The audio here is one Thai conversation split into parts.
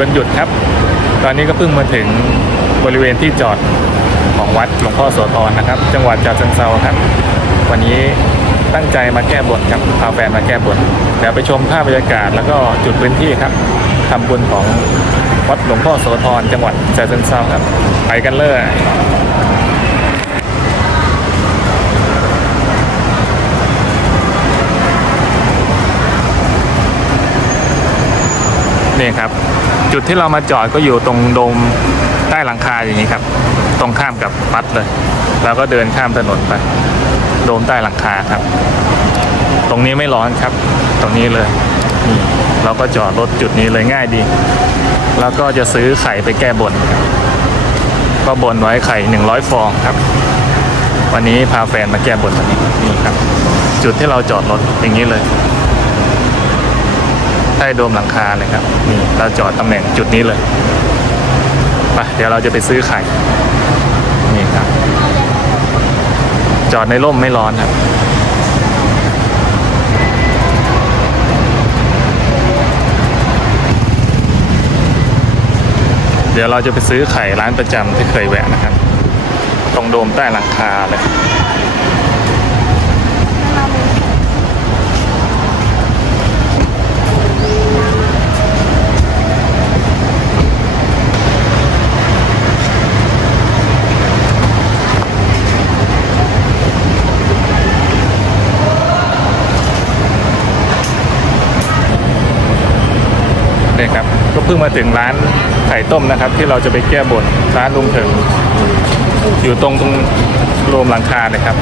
วันหยุดครับ ตอนนี้ก็เพิ่งมาถึงบริเวณที่จอดของวัดหลวงพ่อโสธรนะครับ จังหวัดฉะเชิงเทราครับ วันนี้ตั้งใจมาแก้บนครับพาแฟนมาแก้บนเดี๋ยวไปชมภาพบรรยากาศแล้วก็จุดพื้นที่ครับทำบุญของวัดหลวงพ่อโสธรจังหวัดฉะเชิงเทราครับ ไปกันเลยนี่ครับ จุดที่เรามาจอดก็อยู่ตรงโดมใต้หลังคาอย่างนี้ครับ ตรงข้ามกับวัดเลย แล้วก็เดินข้ามถนนไป โดมใต้หลังคาครับ ตรงนี้ไม่ร้อนครับ ตรงนี้เลยนี่เราก็จอดรถจุดนี้เลยง่ายดี แล้วก็จะซื้อไข่ไปแก้บน ก็บนไว้ไข่หนึ่งร้อยฟองครับ วันนี้พาแฟนมาแก้บนวันนี้นี่ครับ จุดที่เราจอดรถอย่างนี้เลย ใต้โดมหลังคาเลยครับนี่เราจอดตำแหน่งจุดนี้เลยไปเดี๋ยวเราจะไปซื้อไข่นี่ครับ จอดในร่มไม่ร้อนครับเดี๋ยวเราจะไปซื้อไข่ร้านประจำที่เคยแวะนะครับ ตรงโดมใต้หลังคาเลย ก็เพิ่งมาถึงร้านไข่ต้มนะครับ ที่เราจะไปแก้บนร้านลุงถึงอยู่ตรงตรงโรวมหลังคาเลยครับ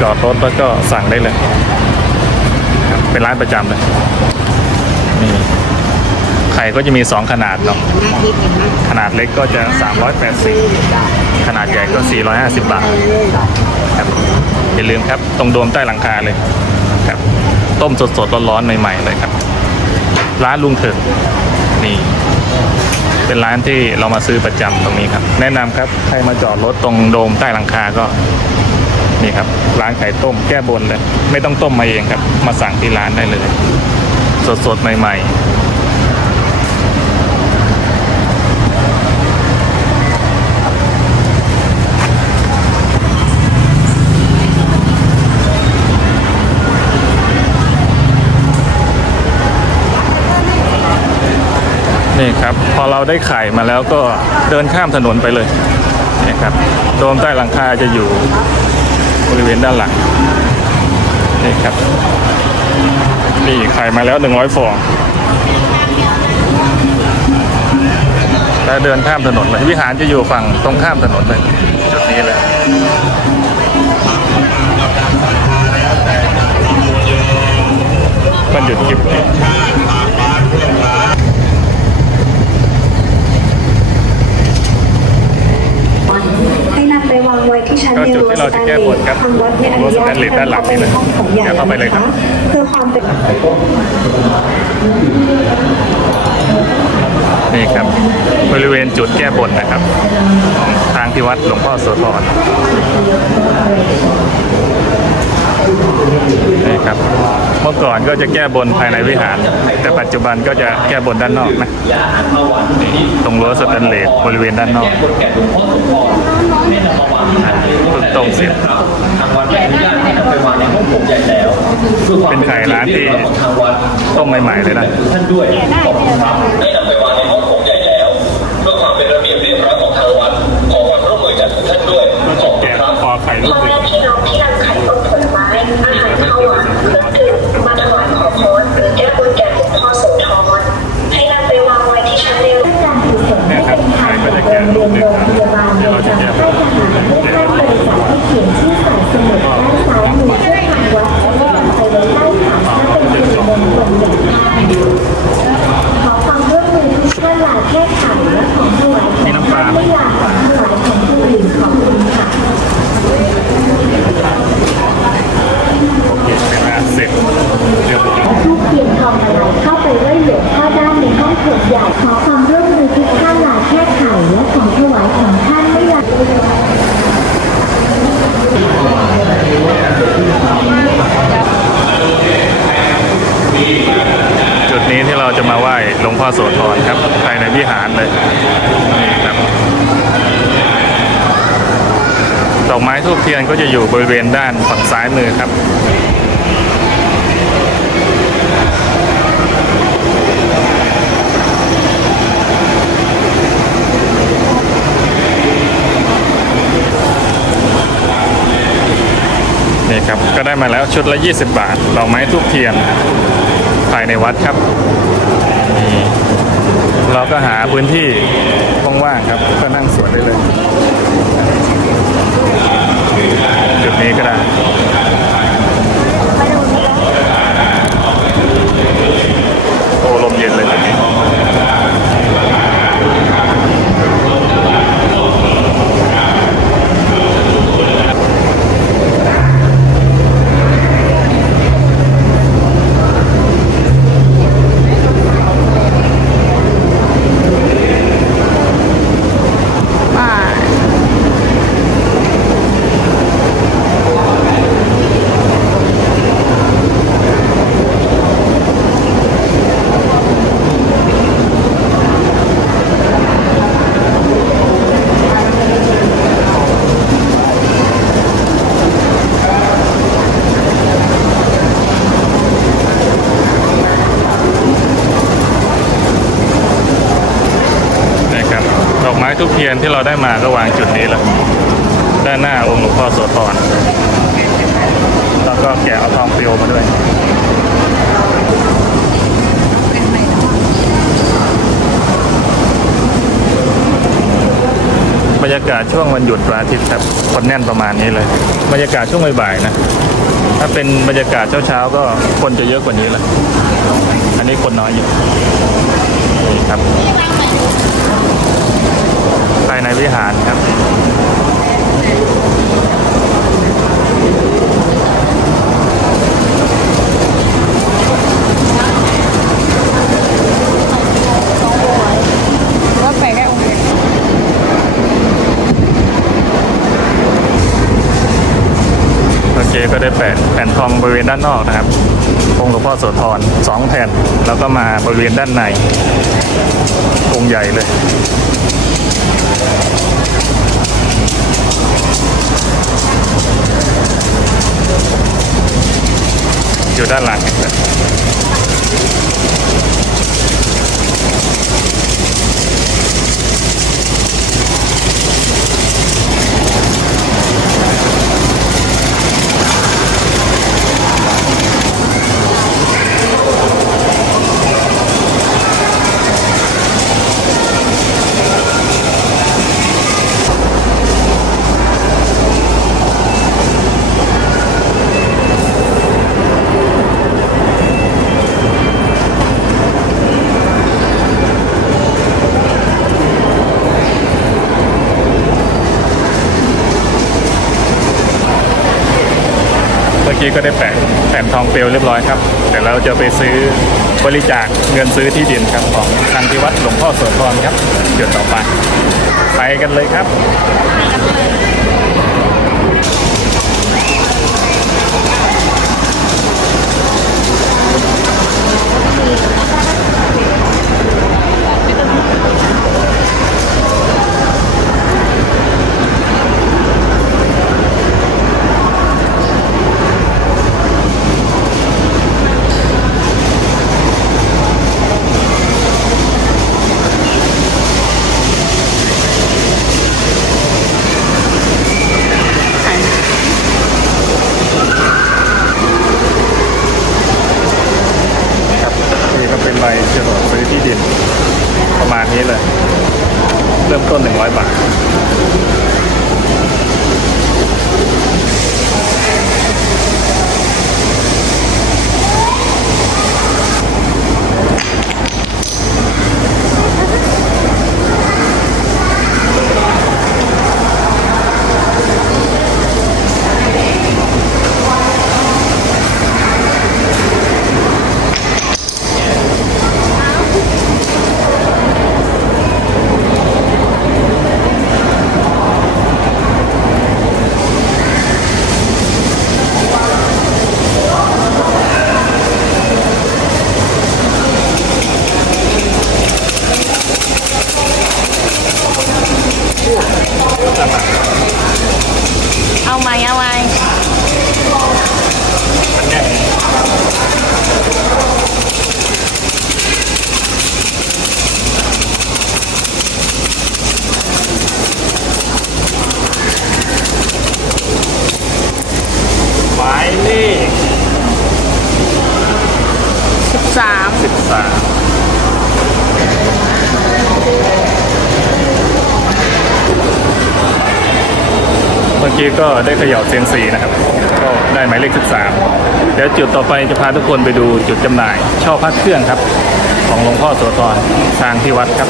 จอดรถแล้วก็สั่งได้เลย เป็นร้านประจำเลยนี่ไข่ก็จะมี 2 ขนาดเนาะขนาดเล็กก็จะ 380 ขนาดใหญ่ก็ 450 บาทครับอย่าลืมครับ ตรงโดมใต้หลังคาเลยครับ ต้มสดๆร้อนๆใหม่ๆเลยครับ ร้านลุงเถิงนี่ เป็นร้านที่เรามาซื้อประจำตรงนี้ครับ แนะนำครับใครมาจอดรถตรงโดมใต้หลังคาก็นี่ครับ ร้านไข่ต้มแก้บนเลย ไม่ต้องต้มมาเองครับ มาสั่งที่ร้านได้เลย สดๆใหม่ ๆ นี่ครับ พอเราได้ไข่มาแล้วก็เดินข้ามถนนไปเลยนี่ครับโดมใต้หลังคาจะอยู่บริเวณด้านหลังนี่ครับนี่ไข่มาแล้วหนึ่งร้อยฟองแล้วเดินข้ามถนนเลยวิหารจะอยู่ฝั่งตรงข้ามถนนเลยจุดนี้เลยมันหยุดคลิปนี้ ให้นำไปวางไว้ที่ชั้น ก็เนจุดโรที่เราจะแก้บนครับทางวัดไม่อนุญาตให้รั้วสแตนเลสด้านหลังนี่นำเลยเข้าไปในห้องของใหญ่เดี๋ยวเข้าไปเลยครับเพื่อความเป็นนี่ครับบริเวณจุดแก้บนนะครับของทางที่วัดหลวงพ่อโสธร นี่ครับ เมื่อก่อนก็จะแก้บนภายในวิหาร แต่ปัจจุบันก็จะแก้บนด้านนอกนะนี่ตรงรั้วสแตนเลสบริเวณด้านนอกอ่าเพิ่งต้มเสร็จทางวัดไม่อนุญาตให้นำไปวางในห้องโถงใหญ่แล้วเป็นไข่ร้านที่ต้มใหม่ๆเลยนะท่านด้วย อกไม้ทูบเทียนก็จะอยู่บริเวณด้านฝั่งซ้ายมือครับนี่ครับ ก็ได้มาแล้วชุดละ 20 บาทดอกไม้ทูบเทียนภายในวัดครับนี่เราก็หาพื้นที่ว่างๆครับ ก็นั่งสวดได้เลย จุดนี้ก็ได้โอ้ลมเย็นเลยจุดนี้ ทุกเทียนที่เราได้มาก็วางจุดนี้แหละด้านหน้าองค์หลวงพ่อโสธรแล้วก็แกะเอาทองเปลวมาด้วยบรรยากาศช่วงวันหยุดวันอาทิตย์ครับคนแน่นประมาณนี้เลยบรรยากาศช่วงบ่ายๆนะถ้าเป็นบรรยากาศเช้าๆก็คนจะเยอะกว่านี้แหละอันนี้คนน้อยอยู่นี่ครับ ภายในวิหารครับว่าไปแค่องค์เดียวโอเคก็ได้แปะแผ่นทองบริเวณด้านนอกนะครับองค์หลวงพ่อโสธรสองแผ่น แล้วก็มาบริเวณด้านในองค์ใหญ่เลย อยู่ด้านหลัง กี้ก็ได้แปะแผ่นทองเปลวเรียบร้อยครับแต่เราจะไปซื้อบริจาคเงินซื้อที่ดินครับของทางที่วัดหลวงพ่อโสธรครับจุดต่อไป ไปกันเลยครับ โฉนดซื้อที่ดิน ประมาณนี้เลย เริ่มต้นหนึ่งร้อยบาท กี้ก็ได้เขย่าเซยนซีนะครับ ก็ได้หมายเลข 13 เดี๋ยวจุดต่อไปจะพาทุกคนไปดูจุดจำหน่ายเช่าพักเครื่องครับ ของหลวงพ่อโสธรทางที่วัดครับ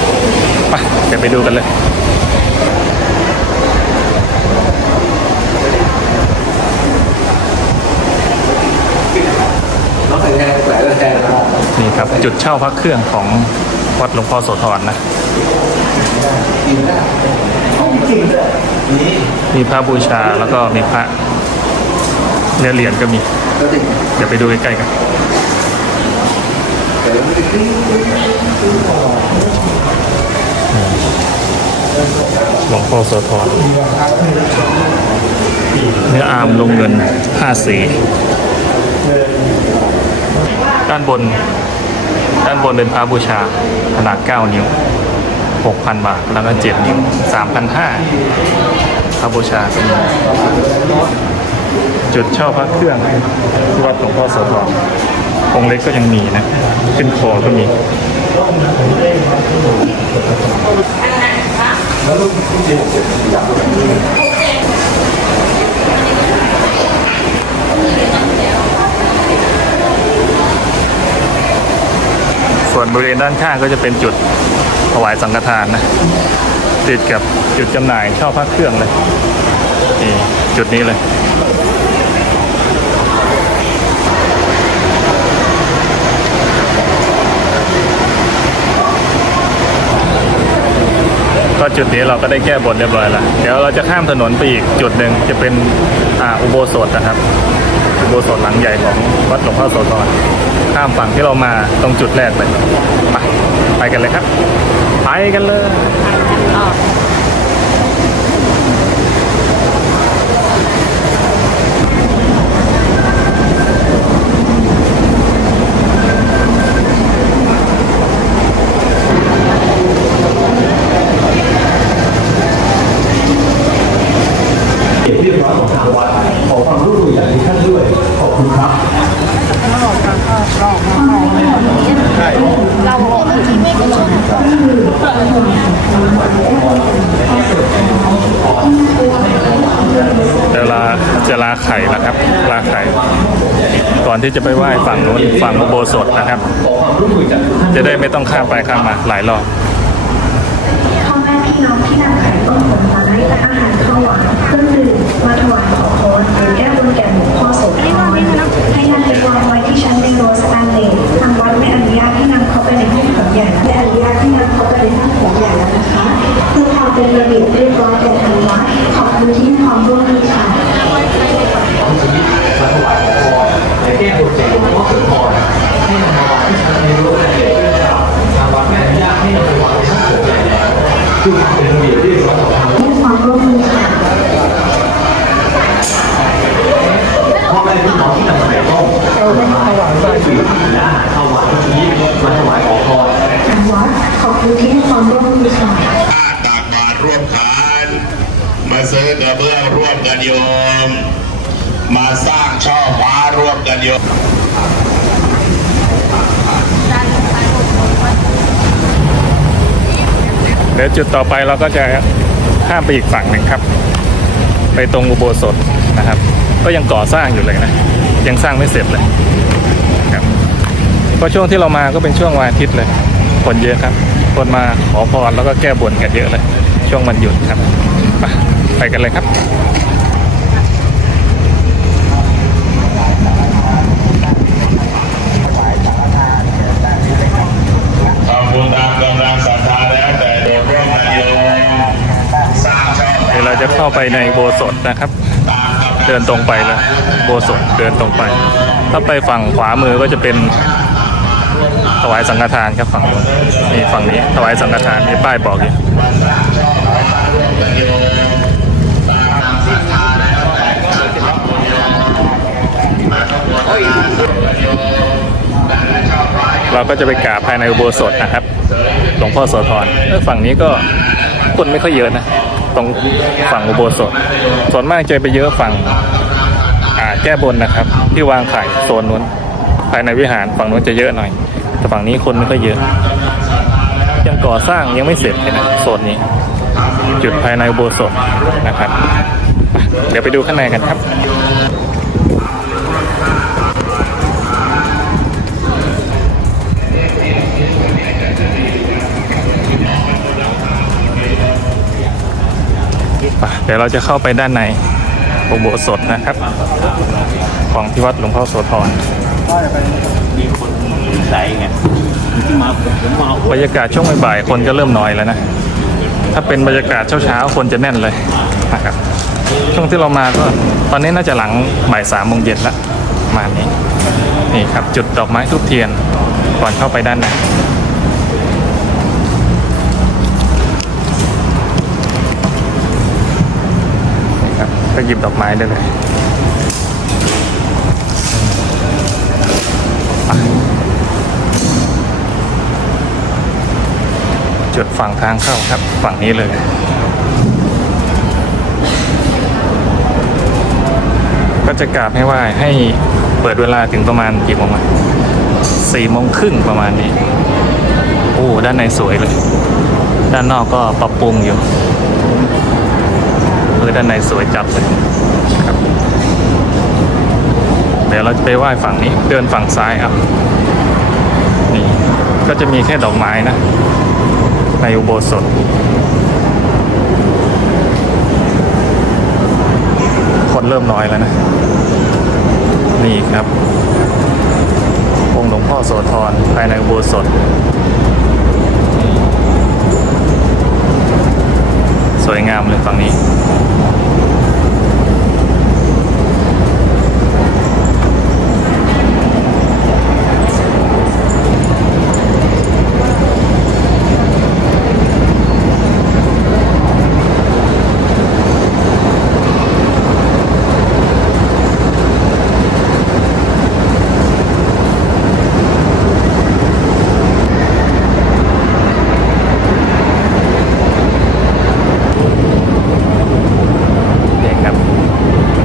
ไปเดี๋ยวไปดูกันเลยนี่ครับจุดเช่าพักเครื่องของวัดหลวงพ่อโสธรนะ มีพระบูชาแล้วก็มีพระเนื้อเหรียญก็มี เดี๋ยวไปดูใกล้ๆกันหลวงพ่อโสธรเนื้ออามลงเงิน5สีด้านบน ด้านบนเป็นพระบูชาขนาด 9 นิ้ว 6,000 บาท แล้วก็7นิ้ว3,500พระบูชาก็มีจุดเช่าพระเครื่องที่วัดหลวงพ่อโสธรองค์เล็กก็ยังมีนะ ขึ้นคอก็มี ส่วนบริเวณด้านข้างก็จะเป็นจุดถวายสังฆทานนะติดกับจุดจำหน่ายเช่าพระเครื่องเลยนี่จุดนี้เลยก็จุดนี้เราก็ได้แก้บนเรียบร้อยแล้ว เดี๋ยวเราจะข้ามถนนไปอีกจุดหนึ่งจะเป็นอ่าอุโบสถนะครับ อุโบสถหลังใหญ่ของวัดหลวงพ่อโสธรข้ามฝั่งที่เรามาตรงจุดแรกเลยไปไปกันเลยครับ ไปกันเลย เรียบร้อยของทางวัดขอความร่วมมือจากทุกท่านด้วย ขอบคุณครับ เดี๋ยวลาจะลาไข่นะครับ ลาไข่ ก่อน ที่จะไปไหว้ฝั่งนู้นฝั่งอุโบสถนะครับ จะได้ไม่ต้องข้ามไปข้ามมาหลายรอบพ่อแม่พี่น้องที่นำไข่ต้มผลไม้และอาหารข้าวหวานเครื่องดื่มมาถวายขอพรหรือแก้บนแก่หลวงพ่อโสธรให้นำไปวางไว้ที่ชั้นในโรสแตนเลสทางวัดไม่อนุญาตให้นำเข้าไปในห้องโถงใหญ่ไม่อนุญาตให้นำเข้าไปในห้องโถงใหญ่แล้วนะคะเพื่อความเป็นระเบียบเรียบร้อยแก่ทางวัดขอบคุณที่ความร่วมมือค่ะ มาวางที่ชั้นในรั้วและเขตเพื่อกันุญาตให้นำไปวางในห้องโถงใหญ่แมเป็นระเบียบเรียบร้องทางวัดให้ความร่วมมือค่ะพ่อแม่พี่น้องมาไม่ถวายใบดื่มและอาหารข้าวหวานทุกชนิดมาถวายขอพรขอบคุณที่ความร่วมมือค่ะตักบาตรร่วมขานมาซื้อกระเบื้องร่วมกันโยม มาสร้างช่อฟ้าร่วมกันโยม เดี๋ยวจุดต่อไปเราก็จะข้ามไปอีกฝั่งหนึ่งครับ ไปตรงอุโบสถนะครับ ก็ยังก่อสร้างอยู่เลยนะ ยังสร้างไม่เสร็จเลยครับก็ช่วงที่เรามาก็เป็นช่วงวันอาทิตย์เลย คนเยอะครับ คนมาขอพรแล้วก็แก้บนกันเยอะเลย ช่วงวันหยุดครับ ไปไปกันเลยครับ ทำบุญตามกำลังศรัทธาแล้วแต่โดดร่วมกันโยม สร้างช่อ เดี๋ยวเราจะเข้า ไปในโบสถนะครับ เดินตรงไปเลยโบสถเดินตรงไป ถ้าไปฝั่งขวามือก็จะเป็นถวายสังฆทานครับฝั่งนู้นนี่ฝั่งนี้ถวายสังฆทานมีป้ายบอกอยู่เราก็จะไปกราบภายในอุโบสถนะครับ หลวงพ่อโสธรฝั่งนี้ก็คนไม่ค่อยเยอะนะ ตรงฝั่งอุโบสถ ส่วนมากจะไปเยอะฝั่งอ่าแก้บนนะครับ ที่วางไข่โซนนู้นภายในวิหารฝั่งนู้นจะเยอะหน่อย แต่ฝั่งนี้คนไม่ค่อยเยอะ ยังก่อสร้างยังไม่เสร็จเลยนะโซนนี้ จุดภายในอุโบสถนะครับ เดี๋ยวไปดูข้างในกันครับ เดี๋ยวเราจะเข้าไปด้านในอุโบสถนะครับ ของที่วัดหลวงพ่อโสธรบรรยากาศช่วงบ่ายๆคนก็เริ่มน้อยแล้วนะ ถ้าเป็นบรรยากาศเช้าๆคนจะแน่นเลยนะครับ ช่วงที่เรามาก็ตอนนี้น่าจะหลังบ่ายสามโมงเย็นละประมาณนี้นี่ครับจุดดอกไม้ทุกเทียนก่อนเข้าไปด้านในนี่ หยิบดอกไม้ได้เลยจุดฝั่งทางเข้าครับ ฝั่งนี้เลยก็จะกราบให้ว่าให้เปิดเวลาถึงประมาณกี่โมงอะสี่โมงครึ่งประมาณนี้ โอ้ ด้านในสวยเลย ด้านนอกก็ปรับปรุงอยู่ ออด้านในสวยจับเลยครับเดี๋ยวเราจะไปไหว้ฝั่งนี้เดินฝั่งซ้ายอะนี่ก็จะมีแค่ดอกไม้นะ ในอุโบสถคนเริ่มน้อยแล้วนะ นี่ครับองค์หลวงพ่อโสธรภายในอุโบสถ สวยงามเลยฝั่งนี้ครับ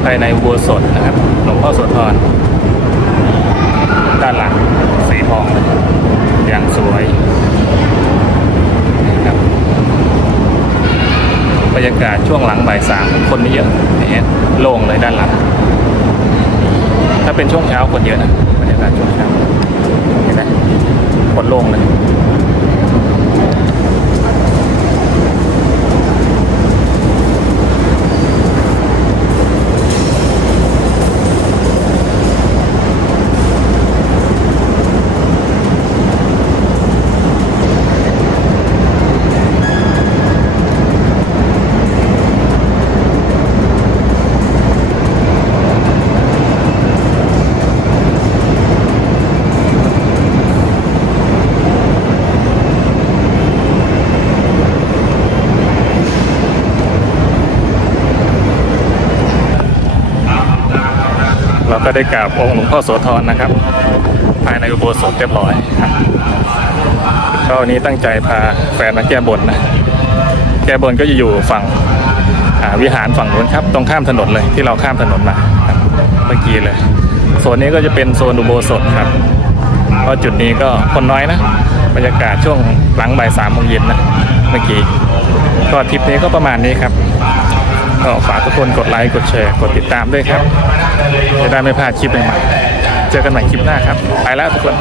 ภายในอุโบสถนะครับ หลวงพ่อโสธรด้านหลังสีทองเลยอย่างสวยนี่ครับบรรยากาศช่วงหลังบ่ายสามคนไม่เยอะนี่ฮะโล่งเลยด้านหลัง ถ้าเป็นช่วงเช้า คนเยอะนะบรรยากาศช่วงเช้าเห็นไหมคนโล่งเลย เราก็ได้กราบองค์หลวงพ่อโสธรนะครับ ภายในอุโบสถเรียบร้อยครับก็วันนี้ตั้งใจพาแฟนมาแก้บนนะ แก้บนก็จะอยู่ฝั่งวิหารฝั่งนู้นครับ ตรงข้ามถนนเลยที่เราข้ามถนนมาเมื่อกี้เลยโซนนี้ก็จะเป็นโซนอุโบสถครับเพราะจุดนี้ก็คนน้อยนะ บรรยากาศช่วงหลังบ่ายสามโมงเย็นนะเมื่อกี้ก็ทริปนี้ก็ประมาณนี้ครับ ก็ฝากทุกคนกดไลค์ กดแชร์ กดติดตามด้วยครับ จะได้ไม่พลาดคลิปใหม่ๆ เจอกันใหม่คลิปหน้าครับ ไปแล้วทุกคน